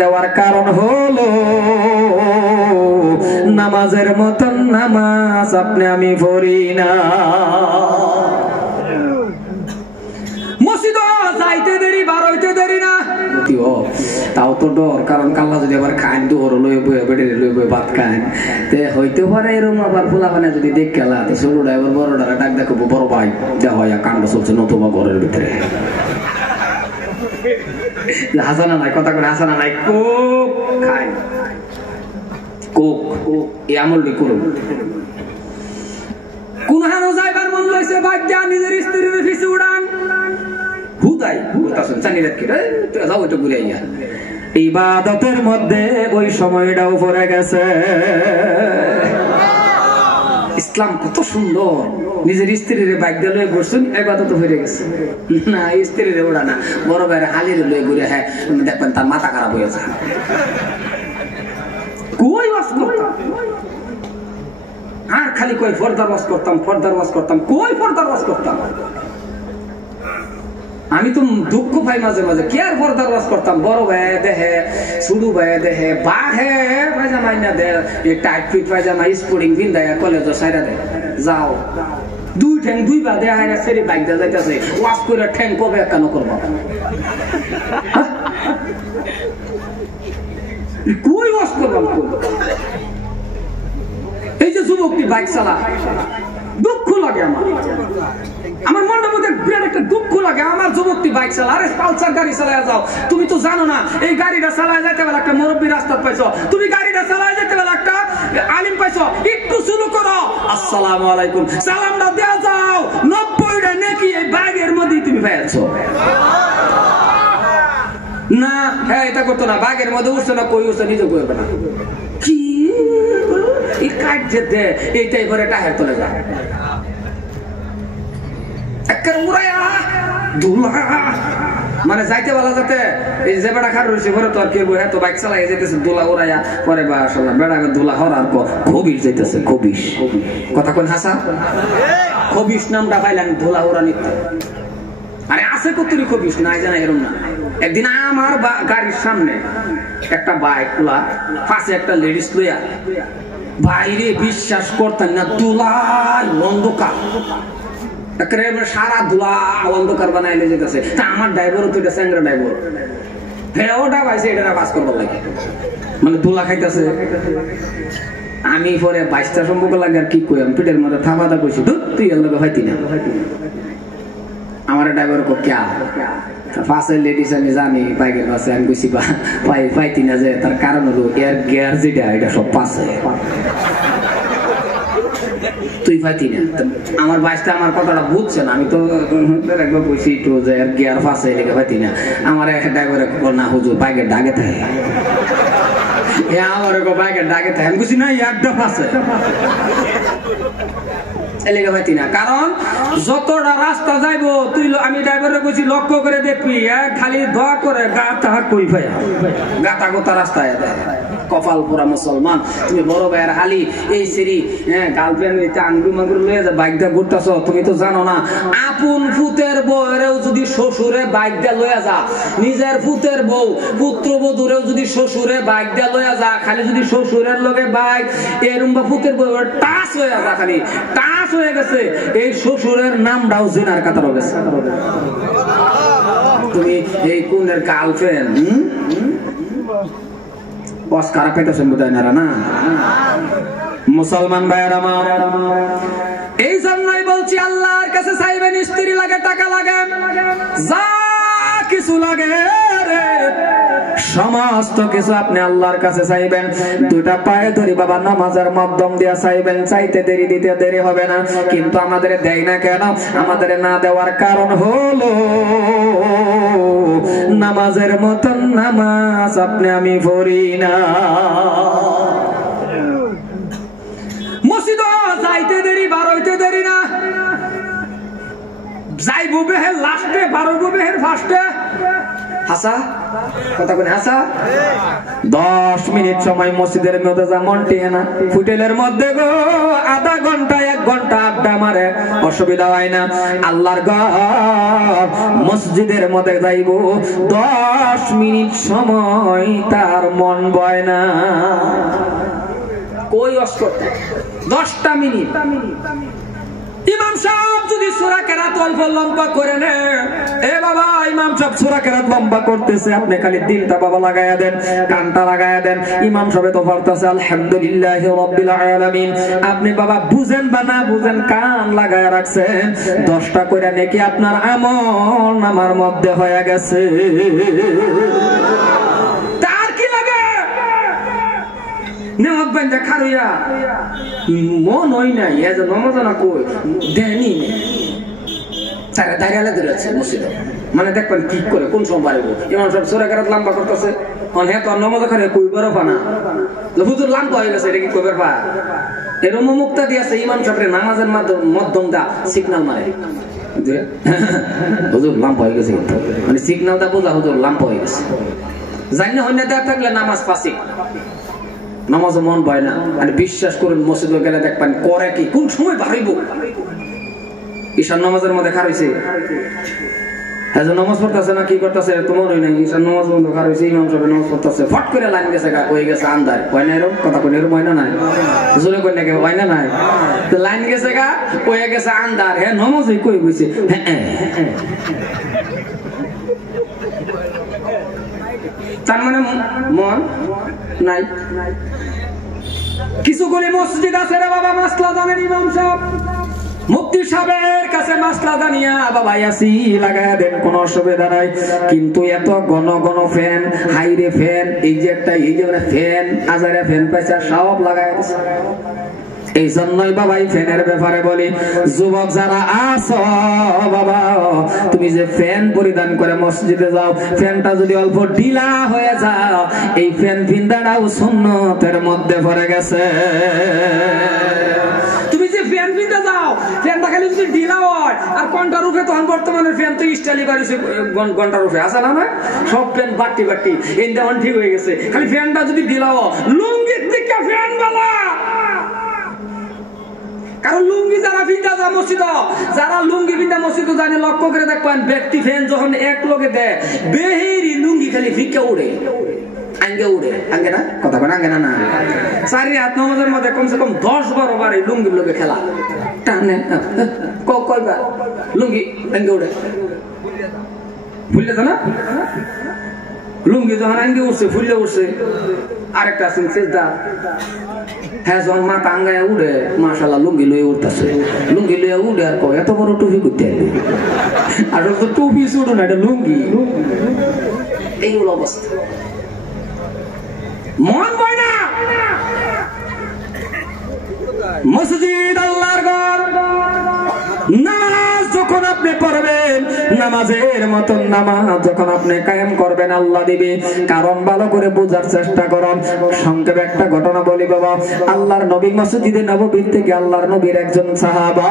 দেওয়ার কারণ হলো নামাজের মতন নামাজ আপনি আমি পড়ি না। মসজিদ যাইতে দেরি বার হইতে দেরি না তাও তো ডর, কারণ কাল্লা যদি আবার খান দোর লই বই বেড়ে লই বই ভাত খান তে হইতে পারে এরকম আবার ফুলাফানে যদি দেখ গেলা তো ছোট ড্রাইভার বড় ডারা ডাক দেখো বড় ভাই যা হয় কাণ্ড চলছে নতুবা ঘরের ভিতরে হাসানা নাই কথা করে হাসানা নাই কোক খাই কোক এই আমলটি করুন। কোন হানো যাইবার মন লইছে বাদ যা নিজের স্ত্রীর পিছে উড়ান হুদাই হুতাছেন চানি রাখি যাও একটু ঘুরে আইয়া ইবাদতের মধ্যে ওই সময়টাও পড়ে গেছে। ইসলাম কত সুন্দর, নিজের স্ত্রীর বাইক দিয়ে লয়ে ঘুরছেন ইবাদত হয়ে গেছে না, স্ত্রীর ওড়া না বড় ভাইয়ের হালির লয়ে ঘুরে হ্যাঁ দেখবেন তার মাথা খারাপ হয়ে যায়। কই ওয়াজ করতাম আর খালি কই ফরদার ওয়াজ করতাম ফরদার ওয়াজ করতাম, কই ফরদার ওয়াজ করতাম। আমি তো দুঃখ পাই মাঝে মাঝে কি আর ফরদার ওয়াজ করতাম। বড় ভাই দেহে শুরু ভাই দেহে বাহে পায়জামা না দে টাইট ফিট পায়জামা স্পোর্টিং বিন্দায় কলেজ সাইরা দে যাও দুই ঠ্যাং দুই বা দেয়া হয় না সেরি বাইক দিয়ে যাইতেছে ওয়াজ করে ঠ্যাং কবে কেন করবো কই ওয়াজ করলাম। এই যে যুবকটি বাইক চালা দুঃখ লাগে আমার মনের মধ্যে বিরাট একটা দুঃখ লাগে। আমার যুবকটি বাইক চালা, আরে পালসার গাড়ি চালায় যাও, তুমি তো জানো না এই গাড়িটা চালায় যেতে বেলা একটা মুরব্বী রাস্তা পাইছো, তুমি গাড়িটা চালায় যেতে বেলা একটা আলিম পাইছো, একটু শুরু করো আসসালামু আলাইকুম সালামটা দেওয়া যাও, 90টা নেকি এই ব্যাগের মধ্যেই তুমি পেয়েছো না। হ্যাঁ এটা করতো না, ব্যাগের মধ্যে উঠছে না, কই উঠছে নিজে করবে না কি এই কাট যেতে এইটাই করে টায়ার তোলে যা মানে যাইতে বলা যাতে এই যে বেড়া খার রয়েছে ঘরে তো আর কেউ এত বাইক চালাই যেতেছে দোলা উড়াইয়া পরে বা বেড়া দোলা হরার পর খবিস যাইতেছে খবিস কথা কোন হাসা খবিস নামটা পাইলাম দোলা উড়া নিতে। আরে আছে কতরি খবিস নাই জানা এরম না। একদিন আমার গাড়ির সামনে একটা বাইক খোলা পাশে একটা লেডিস লইয়া বাইরে বিশ্বাস করতেন না দোলার অন্ধকার সারা ধুলা অন্ধকার বানাইলে যেতেছে। তা আমার ড্রাইভারও তো এটা স্যাংরা ড্রাইভার হ্যাঁ ওটা পাইছে এটা বাস করবার লাগে মানে ধুলা খাইতেছে। আমি পরে 22টা সম্পর্ক লাগে আর কি কই আমি পিঠের মধ্যে থামাতা কইছি তুই এর লগে হইতি না আমার ড্রাইভার কো ক্যা পাশে লেডিস আমি জানি বাইকের পাশে আমি কইছি পাইতি না যে তার কারণ হলো এর গিয়ার যেটা এটা সব পাশে তুই পাইতি না। আমার বাইশটা আমার কথাটা বুঝছে না, আমি তো একবার কইছি একটু যে গিয়ার ফাঁসে লেগে পাইতি না। আমার এক ড্রাইভার না হুজুর বাইকের ডাকে থাকে আমার বাইকের ডাকে থাকে আমি কইছি না একটা ফাঁসে লেগে পাইতি না। কারণ যতটা রাস্তা যাইবো তুই আমি ড্রাইভারে কইছি লক্ষ্য করে দেখবি খালি ধোয়া করে গা তাহা কই ভাই গাতা গোতা রাস্তায় কপাল পুরা মুসলমান। তুমি বড় ভাইয়ের হালি এই সেরি হ্যাঁ গার্লফ্রেন্ড আঙ্গুর মাঙ্গুর লয়ে যা বাইক দিয়ে ঘুরতেছ, তুমি তো জানো না আপন ফুতের বউরেও যদি শ্বশুরে বাইক দিয়ে লয়ে যা, নিজের ফুতের বউ পুত্রবধূরেও যদি শ্বশুরে বাইক দিয়ে লয়ে যা, খালি যদি শ্বশুরের লগে বাইক এরম বা ফুতের বউ টাচ হয়ে যা, খালি টাচ হয়ে গেছে এই শ্বশুরের নামটাও জিনার কাতার গেছে। তুমি এই কোনের গার্লফ্রেন্ড অস্কার পেতেছেন বোধ হয় না মুসলমান ভাইয়ের আমার। এই জন্যই বলছি আল্লাহর কাছে চাইবেন, স্ত্রী লাগে টাকা লাগে যা কিছু লাগে রে সমস্ত কিছু আপনি আল্লাহর কাছে চাইবেন। দুটা পায়ে ধরি বাবা নামাজের মাধ্যম দিয়া চাইবেন, চাইতে দেরি দিতে দেরি হবে না। কিন্তু আমাদের দেয় না কেন? আমাদের না দেওয়ার কারণ হলো নামাজের মতন নামাজ আপনি আমি পড়ি না। মসজিদ যাইতে দেরি বার হইতে দেরি না, যাইবো বেহের লাস্টে বার হইবো বেহের ফার্স্টে। হাসা কথা কোন হাসা 10 মিনিট সময় মসজিদের মধ্যে যেমন টিয়ে না হোটেলের মধ্যে গো আধা ঘন্টা 1 ঘন্টা আড্ডা মারে অসুবিধা হয় না আল্লাহর ঘর মসজিদের মধ্যে যাইব 10 মিনিট সময় তার মন বয় না কই অস্ত 10টা মিনিট ইমাম সাহেব যদি সূরা কেরাত অল্প লম্বা করে নে এ বাবা ইমাম সাহেব সূরা কেরাত লম্বা করতেছে আপনি খালি দিলটা বাবা লাগায়া দেন কানটা লাগায়া দেন ইমাম সাহেব তো পড়তেছে আলহামদুলিল্লাহি রাব্বিল আলামিন আপনি বাবা বুঝেন বা না বুঝেন কান লাগায়া রাখছেন 10টা কইরা নাকি আপনার আমল নামার মধ্যে হয়ে গেছে তার কি লাগে নেমত বান্দা খারুয়া মন হই না এ যে নমাজ না কই দেনি নে তারা দাঁড়ালে ধরেছে মসজিদে মানে দেখবেন কি করে কোন সময় পারবো ইমাম সাহেব সূরা কেরাত লম্বা করতেছে অন হে তো নমাজ করে কইবারও পানা হুজুর লম্বা হয়ে গেছে এটা কি কইবার পা এরকম মুক্তা দিয়েছে ইমাম সাহেবের নামাজের মধ্যম দা সিগন্যাল মারে হুজুর লম্বা হয়ে গেছে মানে সিগন্যালটা বোঝা হুজুর লম্বা হয়ে গেছে জানি হইনা দেয়া থাকলে নামাজ পাসি নামাজ মন বয় না আর বিশ্বাস করুন মসজিদে গেলে দেখবেন করে কি কোন সময় বাড়িব ঈশান নামাজের মধ্যে খারাইছে হ্যাঁ নামাজ পড়তেছে না কি করতেছে তোমার ওই নাই ঈশান নামাজ বন্ধ খারাইছে ইমাম সাহেব নামাজ পড়তেছে ফট করে লাইন গেছে গা হয়ে গেছে আন্দার হয় না এরকম কথা কোন এরকম হয় না নাই জোরে কই নাকি হয় না নাই তো লাইন গেছে গা হয়ে গেছে আন্দার হ্যাঁ নামাজই কই গইছে হ্যাঁ তার মানে মন নাই কিছু করে মসজিদ আছে রে বাবা মাসলা জানেন ইমাম সাহেব মুফতি সাহেবের কাছে মাসলা জানিয়া বাবা ইয়াসি লাগায়া দেন কোনো অসুবিধা নাই কিন্তু এত ঘন ঘন ফ্যান হাইরে ফ্যান এই যে একটা এই যে ফ্যান আজারে ফ্যান পয়সা সব লাগায়া দিছে এই জন্যই বাবা এই ফ্যানের ব্যাপারে বলি যুবক যারা আছো বাবা তুমি যে ফ্যান পরিধান করে মসজিদে যাও ফ্যানটা যদি অল্প ঢিলা হয়ে যাও এই ফ্যান ভিন্দাটাও সুন্নতের মধ্যে পড়ে গেছে তুমি যে ফ্যান ভিন্দা যাও ফ্যানটা খালি যদি ঢিলা হয় আর ঘন্টার রূপে তখন বর্তমানে ফ্যান তো স্টাইলি বাড়িছে ঘন্টার রূপে আছে না সব ফ্যান বাটি বাটি এই দেওয়ান ঠিক হয়ে গেছে খালি ফ্যানটা যদি ঢিলা হয় লুঙ্গির দিকে ফ্যান বালা কারণ লুঙ্গি যারা ভিন্দা যা মসজিদ যারা লুঙ্গি ভিন্দা মসজিদ জানে লক্ষ্য করে দেখবেন ব্যক্তি ফ্যান যখন এক লোকে দেয় বেহেরি লুঙ্গি খালি ফিকে উড়ে আঙ্গে উড়ে আঙ্গে না কথা বলে আঙ্গে না না চারি হাত নামাজের মধ্যে কমসে কম 10-12 বার এই লুঙ্গির লোকে খেলা টানে কয়বার লুঙ্গি আঙ্গে উড়ে ভুললে তো না লুঙ্গি যখন আঙ্গে উঠছে ফুললে উঠছে আরেকটা আছে সেজদা হ্যাঁ যখন মা টাঙ্গায় উড়ে মাশাআল্লাহ লুঙ্গি লয়ে উঠতেছে লুঙ্গি লয়ে উড়ে আর কয় এত বড় টুপি করতে আর তো টুপি শুধু না এটা লুঙ্গি এই হলো অবস্থা মন বয় না মসজিদ আল্লাহর ঘর নামাজ যখন আপনি পড়বেন নামাজের মতন নামাজ যখন আপনি কায়েম করবেন আল্লাহ দিবে কারণ ভালো করে বোঝার চেষ্টা করুন সংক্ষেপে একটা ঘটনা বলি বাবা আল্লাহর নবী মসজিদে নববীর থেকে আল্লাহর নবীর একজন সাহাবা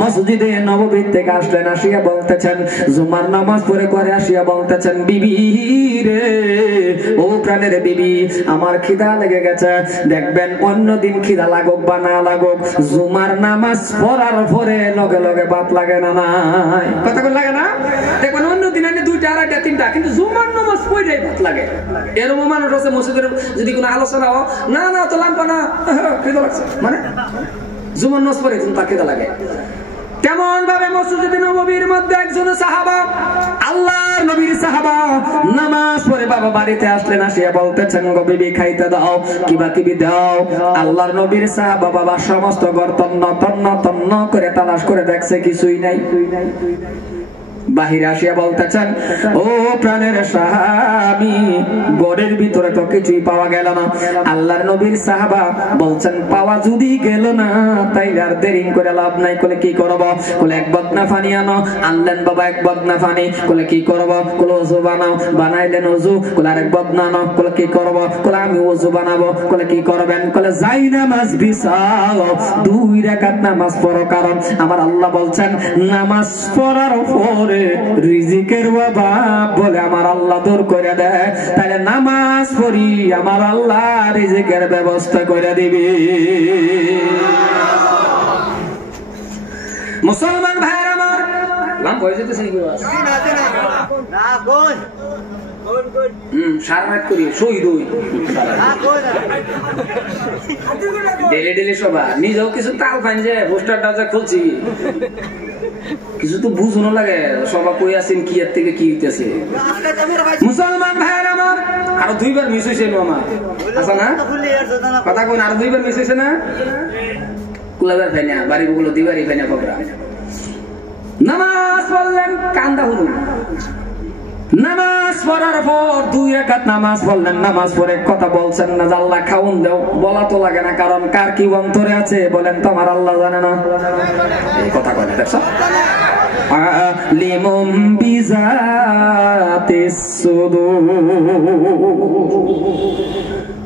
মসজিদে নববীর থেকে আসলেন আসিয়া বলতেছেন জুমার নামাজ পড়ে করে আসিয়া বলতেছেন বিবি রে ও প্রাণের বিবি আমার খিদা লেগে গেছে দেখবেন অন্যদিন খিদা লাগুক বা না লাগুক জুমার নামাজ পড়ার পরে লগে লগে ভাত লাগে না নাই কথা কোন লাগে না দেখবেন অন্যদিন আমি 2টা 2.5টা 3টা কিন্তু জুমার নামাজ পড়ে ভাত লাগে এরকম মানুষ আছে মসজিদের যদি কোনো আলোচনা হয় না না তো লাগবে না খিদা লাগছে মানে জুমার নামাজ পড়ে কিন্তু তার খিদা লাগে কেমন ভাবে মসজিদে নববীর মধ্যে একজন সাহাবা আল্লাহর নবীর সাহাবা নামাজ পড়ে বাবা বাড়িতে আসলেন আসিয়া বলতেছেন গো বিবি খাইতে দাও কিবা কিবি দাও আল্লাহর নবীর সাহাবা বাবা সমস্ত ঘর তন্ন তন্ন তন্ন করে তালাশ করে দেখছে কিছুই নাই বাহিরে আসিয়া বলতেছেন ও প্রাণের সাহাবী ঘরের ভিতরে তো কিছুই পাওয়া গেল না আল্লাহর নবীর সাহাবা বলছেন পাওয়া যদি গেল না তাইলে আর দেরি করে লাভ নাই বলে কি করব বলে এক বদনা পানি আনো আনলেন বাবা এক বদনা পানি বলে কি করব বলে ওযু বানাও বানাইলেন ওযু বলে আরেক বদনা আনো বলে কি করব বলে আমি ওযু বানাবো বলে কি করবেন বলে যাই নামাজ বিছাও 2 রাকাত নামাজ পড়ো কারণ আমার আল্লাহ বলছেন নামাজ পড়ার পরে পরে রিজিকের অভাব বলে আমার আল্লাহ দূর করে দেয়, তাহলে নামাজ পড়ি আমার আল্লাহ রিজিকের ব্যবস্থা করে দিবি। মুসলমান ভাইয়ের আমার, লাম হয়ে যেতেছে কি না কোন সারা রাত করি শহীদ হই ডেলি ডেলি সবা নিজেও কিছু তাল পাইন যে পোস্টারটা যা খুলছি কিছু তো বুঝনো লাগে সবা কই আছেন কি এর থেকে কি হইতেছে। মুসলমান ভাইয়ের আমার, আরো 2 বার মিস হয়েছে আমার আচ্ছা না কথা কোন, আরো 2 বার মিস হয়েছে না কুলাবার ভাই না বাড়ি বগুলো দিবারি ভাই না খবরা নামাজ পড়লেন কান্দা হুলুন, নামাজ পড়ার পর 2 রাকাত নামাজ পড়লেন, নামাজ পড়ে কথা বলছেন না যে আল্লাহ খাওন দাও, বলা তো লাগে না, কারণ কার কি অন্তরে আছে বলেন তো আমার আল্লাহ জানে না, এই কথা কয় না দেখছো। আলিমুম বিজাতিস সুদূর,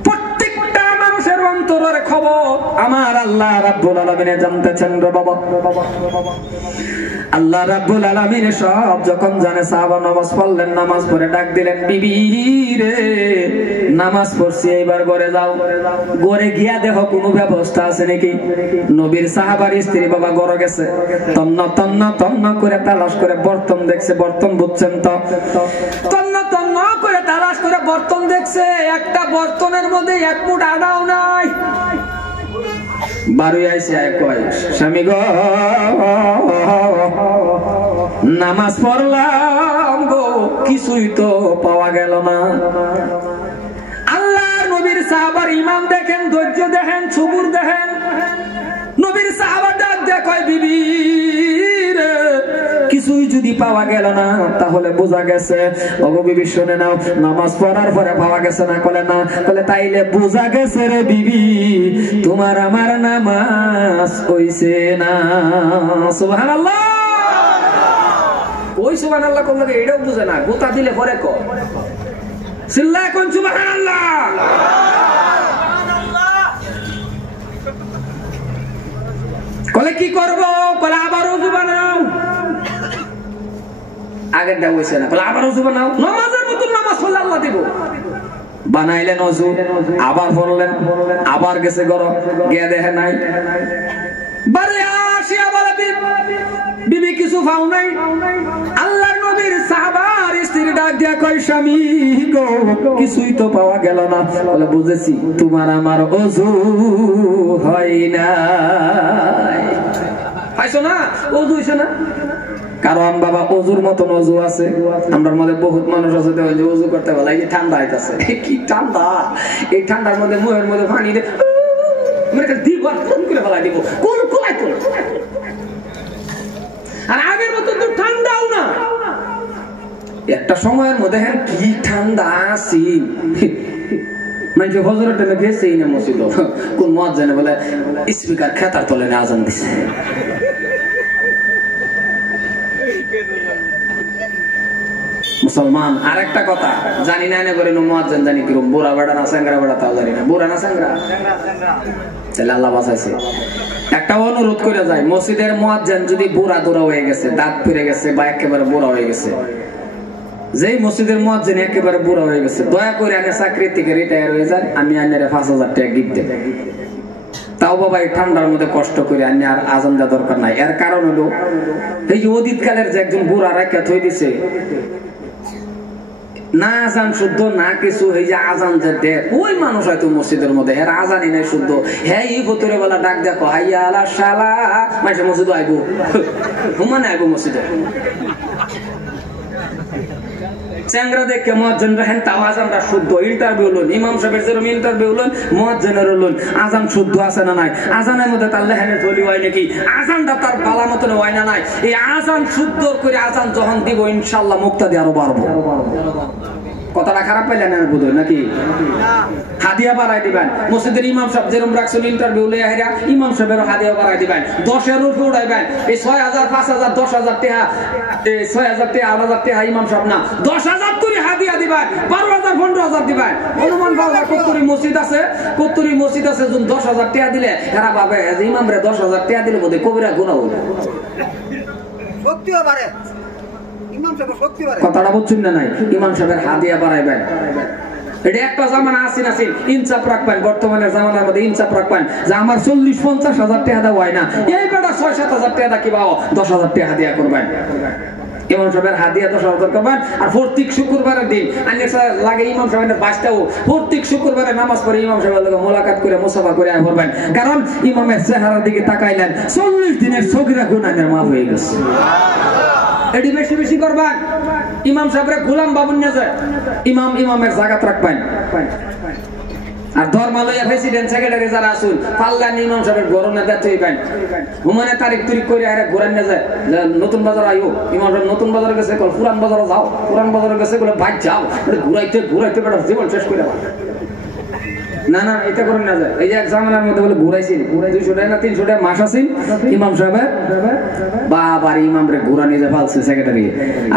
প্রত্যেকটা মানুষের অন্তরের খবর আমার আল্লাহ রাব্বুল আলামিন জানতেছেন রে বাবা। আল্লাহ রাব্বুল আলামিন সব যখন জানে, সাহাবা নামাজ পড়লেন, নামাজ পড়ে ডাক দিলেন, বিবি রে নামাজ পড়ছি এবার ঘরে যাও, ঘরে গিয়া দেখো কোনো ব্যবস্থা আছে নাকি। নবীর সাহাবার স্ত্রী বাবা ঘরে গেছে, তন্ন তন্ন তন্ন করে তালাশ করে বর্তন দেখছে, বর্তন বুঝছেন তো, তন্ন তন্ন করে তালাশ করে বর্তন দেখছে, একটা বর্তনের মধ্যে এক মুঠ আটাও নাই। বারুই আইসে কয় স্বামী গো নামাজ পড়লাম গো কিছুই তো পাওয়া গেল না। আল্লাহর নবীর সাহাবার ইমাম দেখেন, ধৈর্য দেখেন, সবুর দেখেন। নবীর সাহাবা ডাক দেয় কয় বিবি রে কিছুই যদি পাওয়া গেল না তাহলে বোঝা গেছে, ওগো বিবি শুনে নাও, নামাজ পড়ার পরে পাওয়া গেছে না, কলে না, কলে তাইলে বোঝা গেছে রে বিবি তোমার আমার নামাজ হইছে না। সুবহানাল্লাহ, ওই সুবহানাল্লাহ কোন লাগে এটাও বুঝে না, গোতা দিলে পরে কো চিল্লা কোন সুবহানাল্লাহ। কলে কি করব, কলে আবার ওযু বানাও, আগের দা হইছে না, কলে আবার ওযু বানাও, নামাজের মত নামাজ পড়লে আল্লাহ দিব। বানাইলেন ওযু, আবার পড়লেন, আবার গেছে ঘর, গিয়ে দেখে নাই, বারে আসিয়া বলে বিবি কিছু পাও নাই। আল্লাহর নবীর সাহাবার স্ত্রী ডাক দিয়া কয় স্বামী গো কিছুই তো পাওয়া গেল না, বলে বুঝেছি তোমার আমার ওযু হয় না। পাইছো না ওযু হইছে না, কারণ বাবা ওযুর মতন ওযু আছে। আমরার মধ্যে বহুত মানুষ আছে যে ওযু করতে বলে এই ঠান্ডা আইতাছে, কি ঠান্ডা, এই ঠান্ডার মধ্যে মুহের মধ্যে পানি দে মানে দিব আর ফোন করে ফেলা দিব, কোন কোলাই কোন আর আগের মতো তো ঠান্ডাও না। একটা সময়ের মধ্যে হ্যাঁ কি ঠান্ডা আছি, মানে হযরত টেনে গেছেই না মসজিদ, কোন মুয়াজ্জিন বলে স্পিকার খেতার তলে আজান দিছে। মুসলমান আরেকটা কথা জানি না, এনে করে মুয়াজ্জিন জানি কিরকম, বুড়া বেড়া না স্যাংরা বেড়া তাও জানি না, বুড়া না স্যাংরা, তাহলে আল্লাহ বাঁচাইছে। একটা অনুরোধ করে যায়, মসজিদের মুয়াজ্জিন যদি বুড়া দৌড়া হয়ে গেছে, দাঁত ফিরে গেছে বা একেবারে বুড়া হয়ে গেছে, যেই মসজিদের মুয়াজ্জিন একেবারে বুড়া হয়ে গেছে, দয়া করে আনে চাকরি থেকে রিটায়ার হয়ে যান, আমি আনের 5000 টাকা গিফট দেব। তাও বাবা এই ঠান্ডার মধ্যে কষ্ট করে আনি আর আজান দেওয়ার দরকার নাই। এর কারণ হলো এই যে অতীত কালের যে একজন বুড়া রাখা থই দিছে, না আজান শুদ্ধ না কিছু, এই যে আজান যে দেয় ওই মানুষ হয়তো মসজিদের মধ্যে হ্যাঁ আজানই নাই শুদ্ধ, হ্যাঁ এই ভোতরে বেলা ডাক দেখো হাইয়া আলা শালা, মাসে মসজিদ আইবো হুমানে আইবো মসজিদে, চ্যাংরা দেখে মুয়াজ্জিন রাহেন তাও আজানটা শুদ্ধ, ইন্টারভিউ হলো ইমাম সাহেবের যেরকম ইন্টারভিউ হলো মুয়াজ্জিনের হলো আজান শুদ্ধ আছে না নাই, আজানের মধ্যে তার লেহেনে ঝলি হয় নাকি, আজানটা তার বালা মতন হয় না নাই, এই আজান শুদ্ধ করে আজান যখন দিব ইনশাআল্লাহ মুক্তাদি আরো বাড়বো। কথাটা খারাপ পাইলেন না বোধহয় নাকি? হাদিয়া বাড়াই দিবেন, মসজিদের ইমাম সাহেব যেরকম রাখছেন ইন্টারভিউ লইয়া হেরা ইমাম সাহেবের হাদিয়া বাড়াই দিবেন, 10 উপরে উঠাইবেন, এই 6000 5000 10000 টাকা, এই 6000 টাকা 8000 টাকা ইমাম সাহেব না 10000 করে হাদিয়া দিবেন, 12000 15000 দিবেন। অনুমান বাবা কতরি মসজিদ আছে, কতরি মসজিদ আছে, যখন 10000 টাকা দিলে এরা ভাবে যে ইমামরে 10000 টাকা দিলে বোধহয় কবিরা গুনাহ হবে, সত্যিও পারে কথাটা বুঝছেন না নাই? ইমাম সাহেবের হাদিয়া বাড়াইবেন। এটা একটা জামানা আসিন ইনসাফ রাখবেন, বর্তমানের জামানার মধ্যে ইনসাফ রাখবেন যে আমার 40-50 হাজার টাকা দেওয়া হয় না, এই বেটা 6-7 হাজার টাকা কিবা 10 হাজার টাকা হাদিয়া করবেন। ইমাম সাহেবের হাদিয়া 10 হাজার করবেন। আর প্রত্যেক শুক্রবারের দিন লাগে ইমাম সাহেবের বাসটাও প্রত্যেক শুক্রবারে নামাজ পড়ে ইমাম সাহেবের লগে মোলাকাত করে মুসাফা করে করবেন, কারণ ইমামের চেহারার দিকে তাকাইলেন 40 দিনের সগীরা গুনাহের মাফ হয়ে গেছে। এটি বেশি বেশি করবেন। ইমাম সাহেবরা গোলাম বাবুন না যায়, ইমামের জায়গাত রাখবেন। আর ধর্মালয়া প্রেসিডেন্ট সেক্রেটারি যারা আসুন পাল্লান ইমাম সাহেবের গরমে দেখতে হইবেন, হুমানে তারিখ তুরিখ করে আরে ঘোরান না যায়, নতুন বাজার আইও ইমাম সাহেব নতুন বাজারে গেছে, পুরান বাজারে যাও, পুরান বাজারে গেছে বলে বাইক যাও, ঘুরাইতে ঘুরাইতে বেটা জীবন শেষ করে দেওয়া। না না, এটা করেন না যায়। এই যে এক জামানার মধ্যে বলে ঘুরাইছিল 200 টাকা না 300 টাকা মাস আসিল ইমাম সাহেবের, বাবার ইমাম রে ঘুরা নিয়ে যায় ফালছে সেক্রেটারি।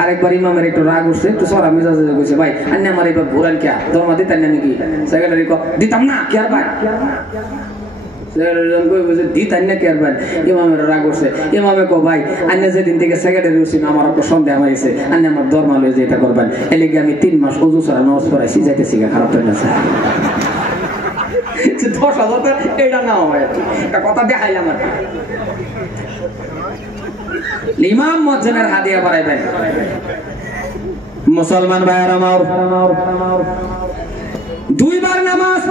আরেকবার ইমামের একটু রাগ উঠছে, একটু সরা মেজাজে কইছে ভাই আন্না আমার এবার ঘুরান কে দরমা দিতেন না নাকি? সেক্রেটারি কো দিতাম না কি আর ভাই, ইমামের রাগ উঠছে। ইমামে কো ভাই আন্না যেদিন থেকে সেক্রেটারি হইছেন আমার একটু সন্দেহ হয়েছে, আন্না আমার দরমা লয়ে যেটা করবেন, এলিগে আমি 3 মাস ওযু ছাড়া নামাজ পড়াইছি, যাইতেছি খারাপ তো না স্যার। 10 হাজার এটা না হয়, একটা কথা দেখাইলাম আর ইমাম মুয়াজ্জিনের হাদিয়া বাড়াইবেন। মুসলমান ভাইরা আমার 2 বার নামাজ